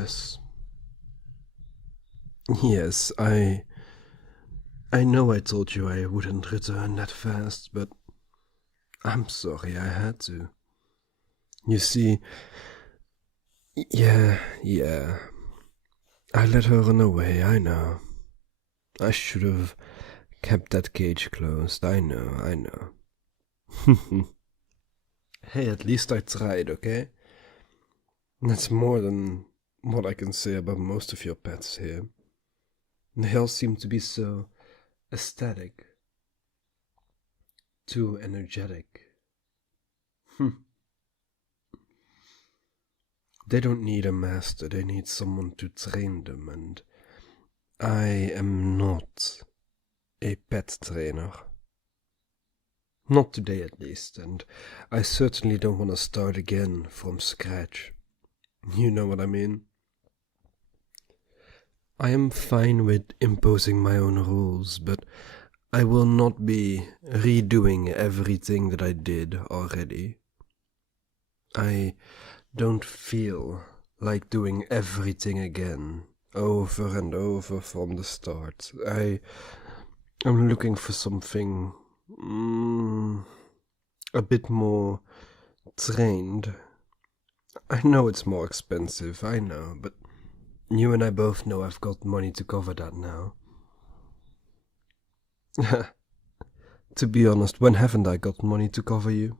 Yes. Yes, I know I told you I wouldn't return that fast, but I'm sorry I had to. You see, yeah. I let her run away, I know. I should have kept that cage closed, I know. Hey, at least I tried, okay? That's more than what I can say about most of your pets here. They all seem to be so aesthetic, too energetic. They don't need a master, they need someone to train them, and I am not a pet trainer. Not today, at least, and I certainly don't want to start again from scratch. You know what I mean? I am fine with imposing my own rules, but I will not be redoing everything that I did already. I don't feel like doing everything again, over and over from the start. I'm looking for something a bit more trained. I know it's more expensive, I know, but you and I both know I've got money to cover that now. To be honest, when haven't I got money to cover you?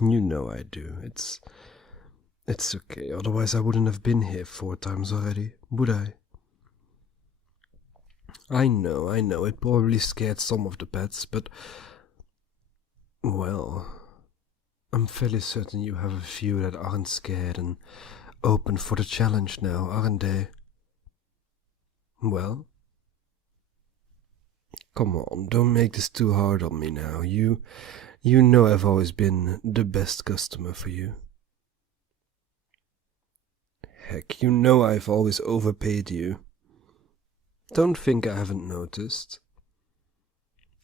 You know I do. It's okay, otherwise I wouldn't have been here 4 times already, would I? I know, it probably scared some of the pets, but well, I'm fairly certain you have a few that aren't scared and open for the challenge now, aren't they? Well, come on, don't make this too hard on me now. You know I've always been the best customer for you. Heck, you know I've always overpaid you. Don't think I haven't noticed.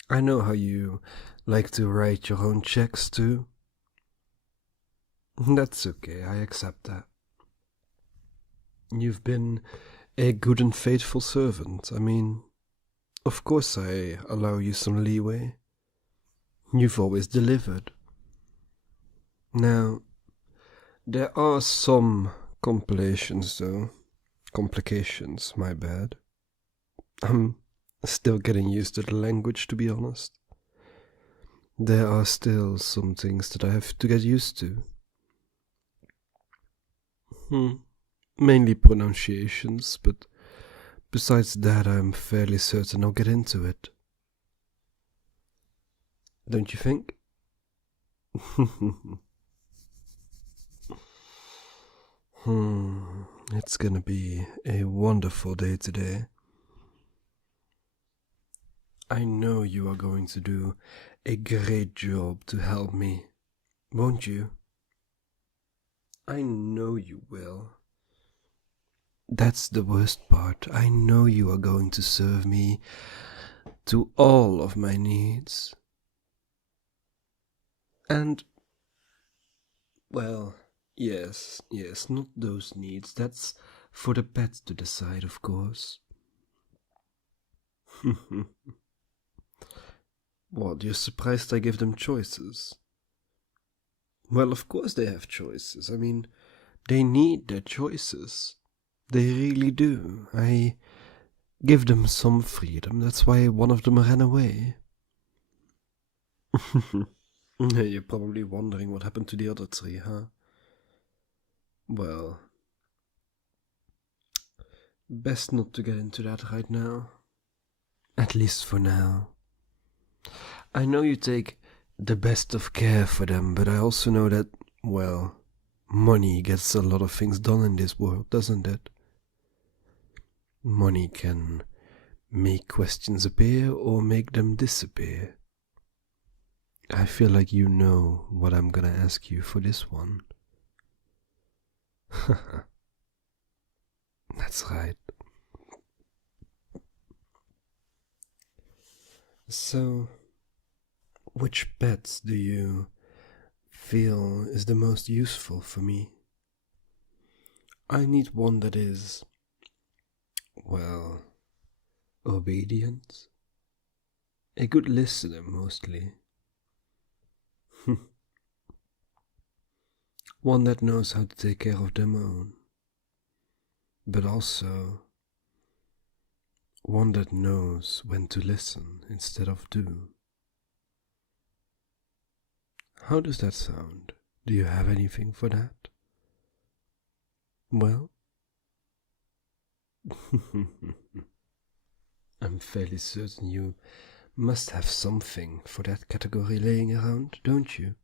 I know how you like to write your own checks too. That's okay, I accept that. You've been a good and faithful servant. I mean, of course I allow you some leeway. You've always delivered. Now, there are some complications though. Complications, my bad. I'm still getting used to the language, to be honest. There are still some things that I have to get used to. Mainly pronunciations, but besides that, I'm fairly certain I'll get into it. Don't you think? It's gonna be a wonderful day today. I know you are going to do a great job to help me, won't you? I know you will. That's the worst part. I know you are going to serve me to all of my needs. And, well, yes, not those needs. That's for the pet to decide, of course. What, you're surprised I give them choices? Well, of course they have choices. I mean, they need their choices. They really do. I give them some freedom. That's why one of them ran away. You're probably wondering what happened to the other 3, huh? Well, best not to get into that right now. At least for now. I know you take the best of care for them, but I also know that, well, money gets a lot of things done in this world, doesn't it? Money can make questions appear or make them disappear. I feel like you know what I'm gonna ask you for this one. That's right. So, which pets do you feel is the most useful for me. I need one that is, well, obedient. A good listener, mostly. One that knows how to take care of them own. But also one that knows when to listen instead of do. How does that sound? Do you have anything for that? Well, I'm fairly certain you must have something for that category laying around, don't you?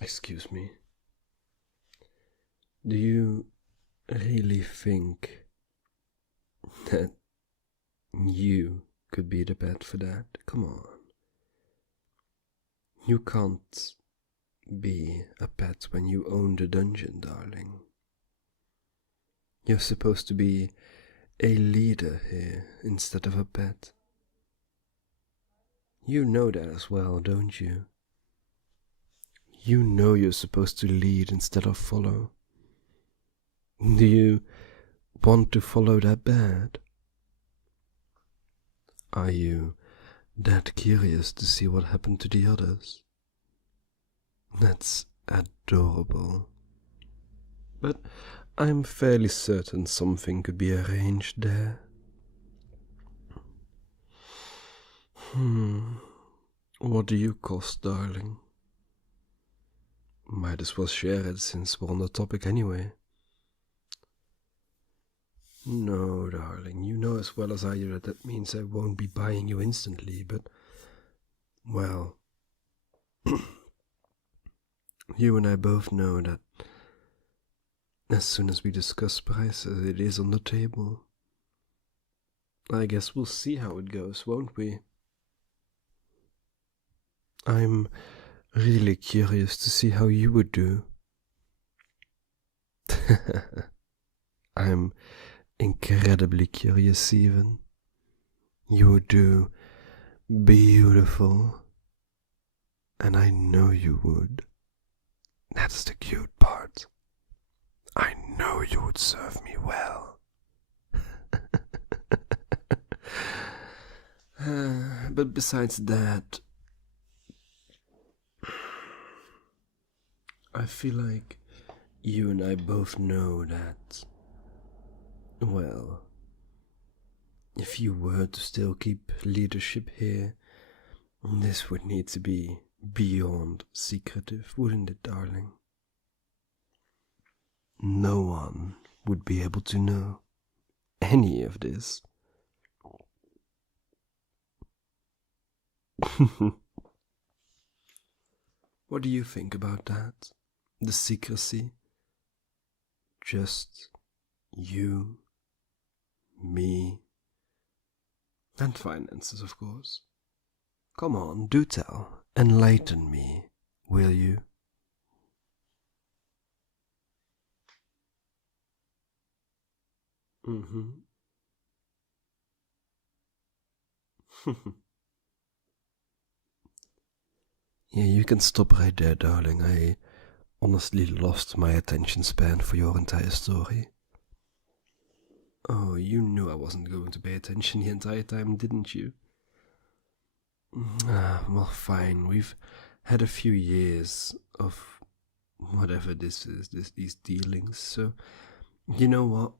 Excuse me. Do you really think that you could be the pet for that? Come on. You can't be a pet when you own the dungeon, darling. You're supposed to be a leader here instead of a pet. You know that as well, don't you? You know you're supposed to lead instead of follow. Do you want to follow that bad? Are you that curious to see what happened to the others? That's adorable. But I'm fairly certain something could be arranged there. What do you cost, darling? Might as well share it since we're on the topic anyway. No, darling, you know as well as I do that means I won't be buying you instantly, but, well, you and I both know that as soon as we discuss prices, it is on the table. I guess we'll see how it goes, won't we? I'm really curious to see how you would do. I'm incredibly curious even. You would do beautiful. And I know you would. That's the cute part. I know you would serve me well. But besides that, I feel like you and I both know that, well, if you were to still keep leadership here, this would need to be beyond secretive, wouldn't it, darling? No one would be able to know any of this. What do you think about that? The secrecy? Just you, me, and finances, of course. Come on, do tell. Enlighten me, will you? Yeah, you can stop right there, darling. I honestly lost my attention span for your entire story. Oh, you knew I wasn't going to pay attention the entire time, didn't you? Well, fine. We've had a few years of whatever this is, these dealings, so you know what?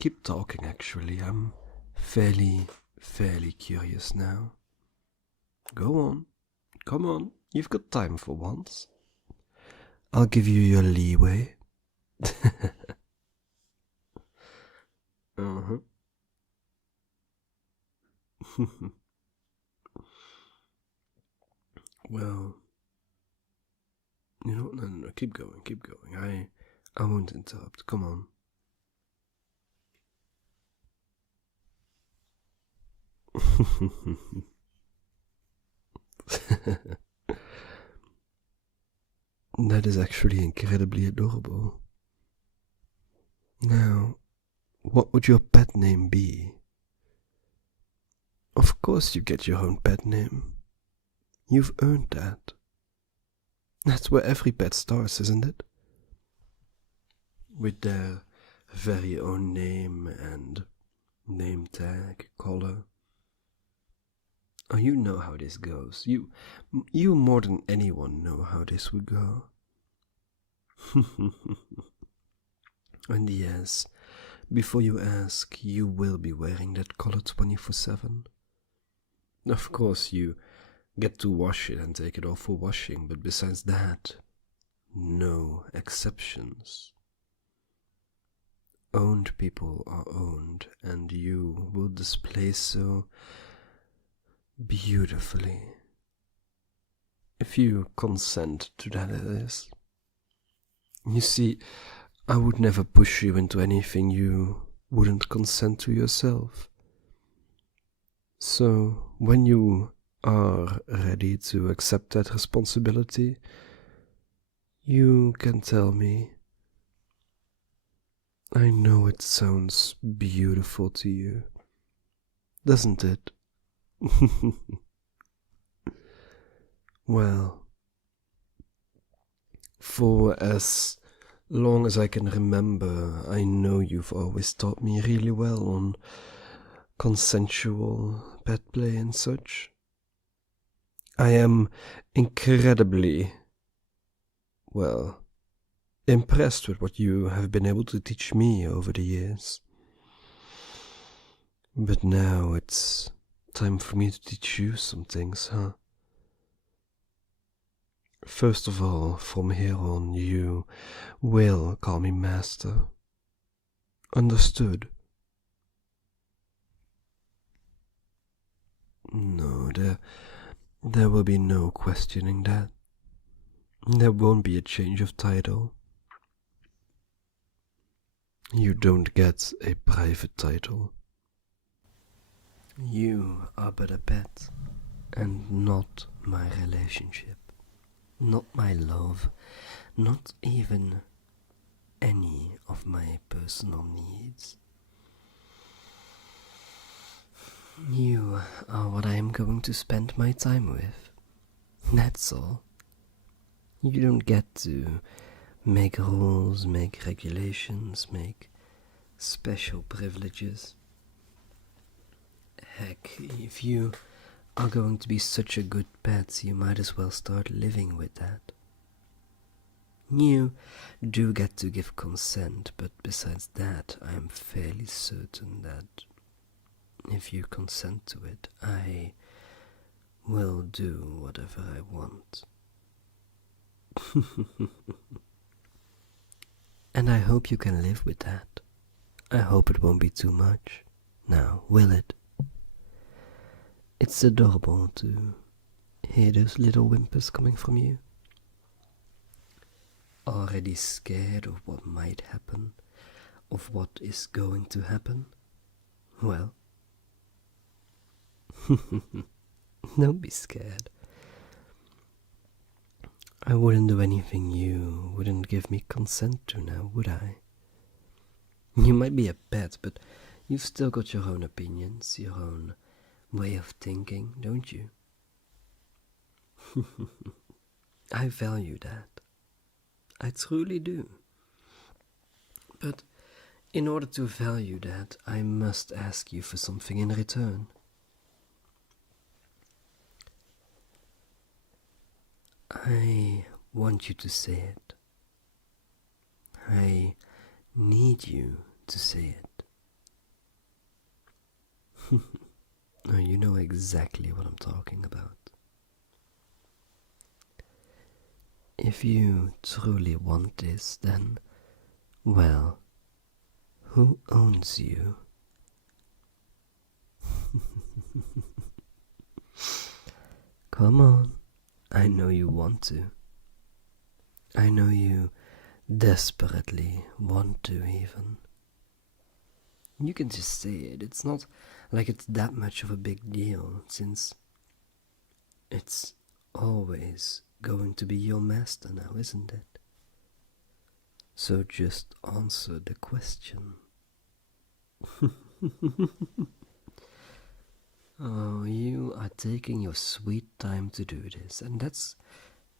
Keep talking, actually. I'm fairly curious now. Go on. Come on. You've got time for once. I'll give you your leeway. Uh-huh. Well, you know, no, keep going. I won't interrupt. Come on. That is actually incredibly adorable. Now, what would your pet name be? Of course you get your own pet name. You've earned that. That's where every pet starts, isn't it? With their very own name and name tag, collar. Oh, you know how this goes. You more than anyone know how this would go. And yes, before you ask, you will be wearing that collar 24/7. Of course, you get to wash it and take it off for washing, but besides that, no exceptions. Owned people are owned, and you will display so beautifully. If you consent to that, it is. You see, I would never push you into anything you wouldn't consent to yourself. So, when you are ready to accept that responsibility, you can tell me. I know it sounds beautiful to you, doesn't it? Well, for as long as I can remember, I know you've always taught me really well on consensual pet play and such. I am incredibly, well, impressed with what you have been able to teach me over the years. But now it's time for me to teach you some things, huh? First of all, from here on, you will call me Master. Understood? No, there will be no questioning that. There won't be a change of title. You don't get a private title. You are but a pet, and not my relationship. Not my love, not even any of my personal needs. You are what I am going to spend my time with. That's all. You don't get to make rules, make regulations, make special privileges. Heck, if you are going to be such a good pet, you might as well start living with that. You do get to give consent, but besides that, I am fairly certain that if you consent to it, I will do whatever I want. And I hope you can live with that. I hope it won't be too much. Now, will it? It's adorable to hear those little whimpers coming from you. Already scared of what might happen, of what is going to happen? Well, don't be scared. I wouldn't do anything you wouldn't give me consent to now, would I? You might be a pet, but you've still got your own opinions, your own way of thinking, don't you? I value that. I truly do. But in order to value that, I must ask you for something in return. I want you to say it. I need you to say it. Oh, you know exactly what I'm talking about. If you truly want this, then, well, who owns you? Come on, I know you want to. I know you desperately want to, even. You can just say it. It's not like it's that much of a big deal, since it's always going to be your master now, isn't it? So just answer the question. Oh, you are taking your sweet time to do this, and that's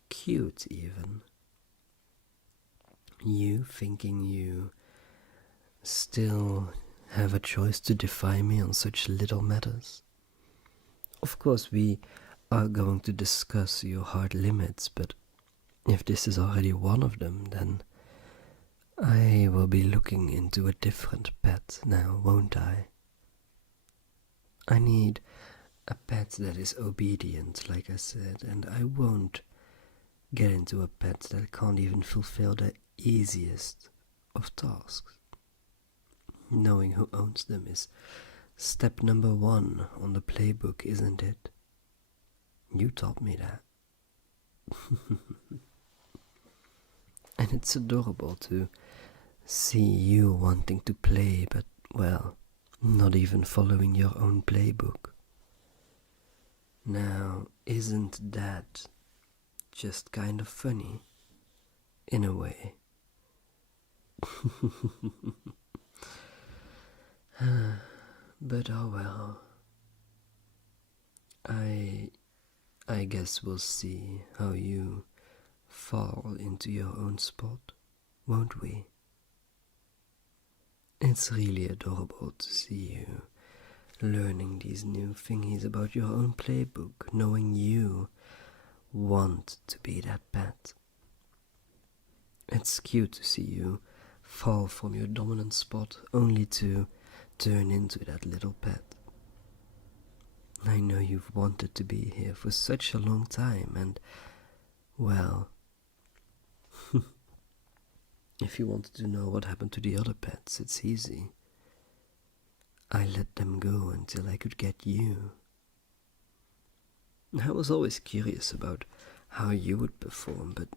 cute even. You thinking you still have a choice to defy me on such little matters. Of course, we are going to discuss your hard limits, but if this is already one of them, then I will be looking into a different pet now, won't I? I need a pet that is obedient, like I said, and I won't get into a pet that can't even fulfill the easiest of tasks. Knowing who owns them is step number 1 on the playbook, isn't it? You taught me that. And it's adorable to see you wanting to play, but, well, not even following your own playbook. Now, isn't that just kind of funny, in a way? But oh well. I guess we'll see how you fall into your own spot, won't we? It's really adorable to see you learning these new thingies about your own playbook, knowing you want to be that pet. It's cute to see you fall from your dominant spot only to turn into that little pet. I know you've wanted to be here for such a long time, and, well, if you wanted to know what happened to the other pets, it's easy. I let them go until I could get you. I was always curious about how you would perform, but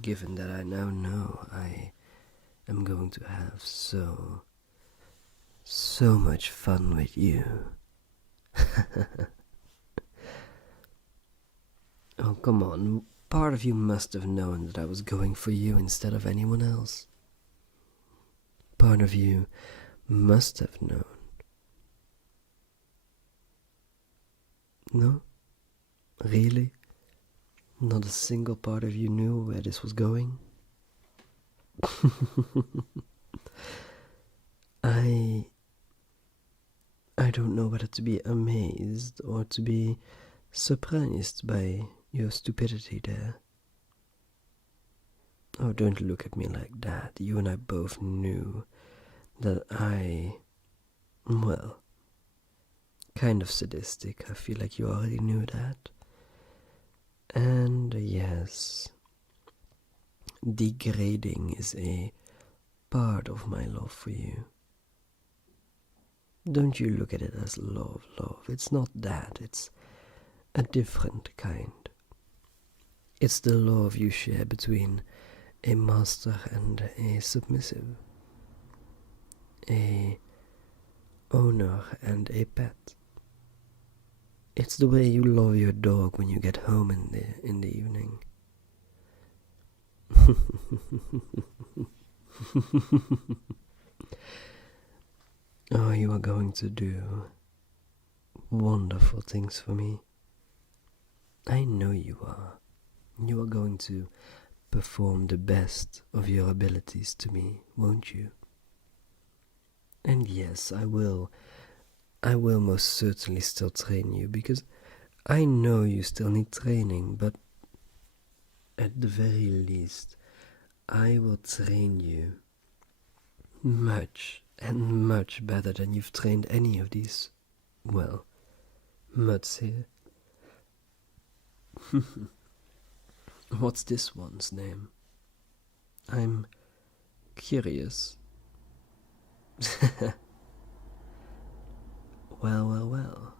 given that I now know I am going to have so much fun with you. Oh, come on. Part of you must have known that I was going for you instead of anyone else. Part of you must have known. No? Really? Not a single part of you knew where this was going? I don't know whether to be amazed or to be surprised by your stupidity there. Oh, don't look at me like that. You and I both knew that well, kind of sadistic. I feel like you already knew that. And yes, degrading is a part of my love for you. Don't you look at it as love. It's not that. It's a different kind. It's the love you share between a master and a submissive, a owner and a pet. It's the way you love your dog when you get home in the evening. Oh, you are going to do wonderful things for me. I know you are. You are going to perform the best of your abilities to me, won't you? And yes, I will most certainly still train you, because I know you still need training, but at the very least, I will train you much and much better than you've trained any of these, well, mutts here. What's this one's name? I'm curious. Well.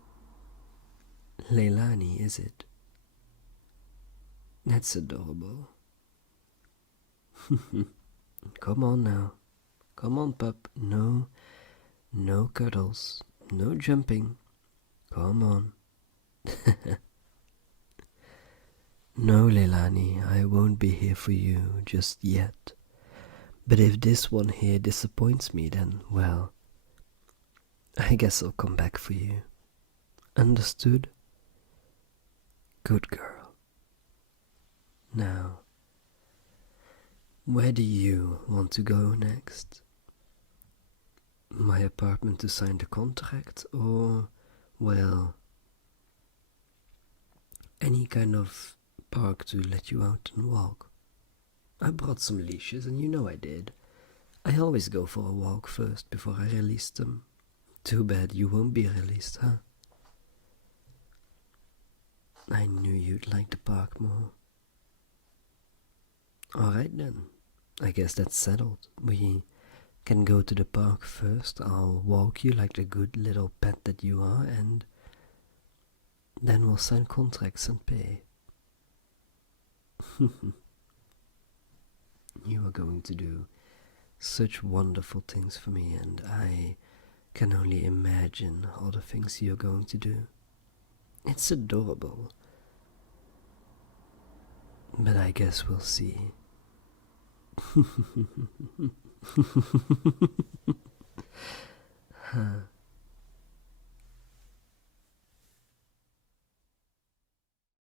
Leilani, is it? That's adorable. Come on now. Come on, pup. No cuddles. No jumping. Come on. No, Leilani, I won't be here for you just yet. But if this one here disappoints me, then, well, I guess I'll come back for you. Understood? Good girl. Now, where do you want to go next? My apartment to sign the contract, or, well, any kind of park to let you out and walk? I brought some leashes, and you know I did. I always go for a walk first before I release them. Too bad you won't be released, huh? I knew you'd like the park more. Alright then, I guess that's settled. We can go to the park first. I'll walk you like the good little pet that you are, and then we'll sign contracts and pay. You are going to do such wonderful things for me, and I can only imagine all the things you're going to do. It's adorable. But I guess we'll see. Huh.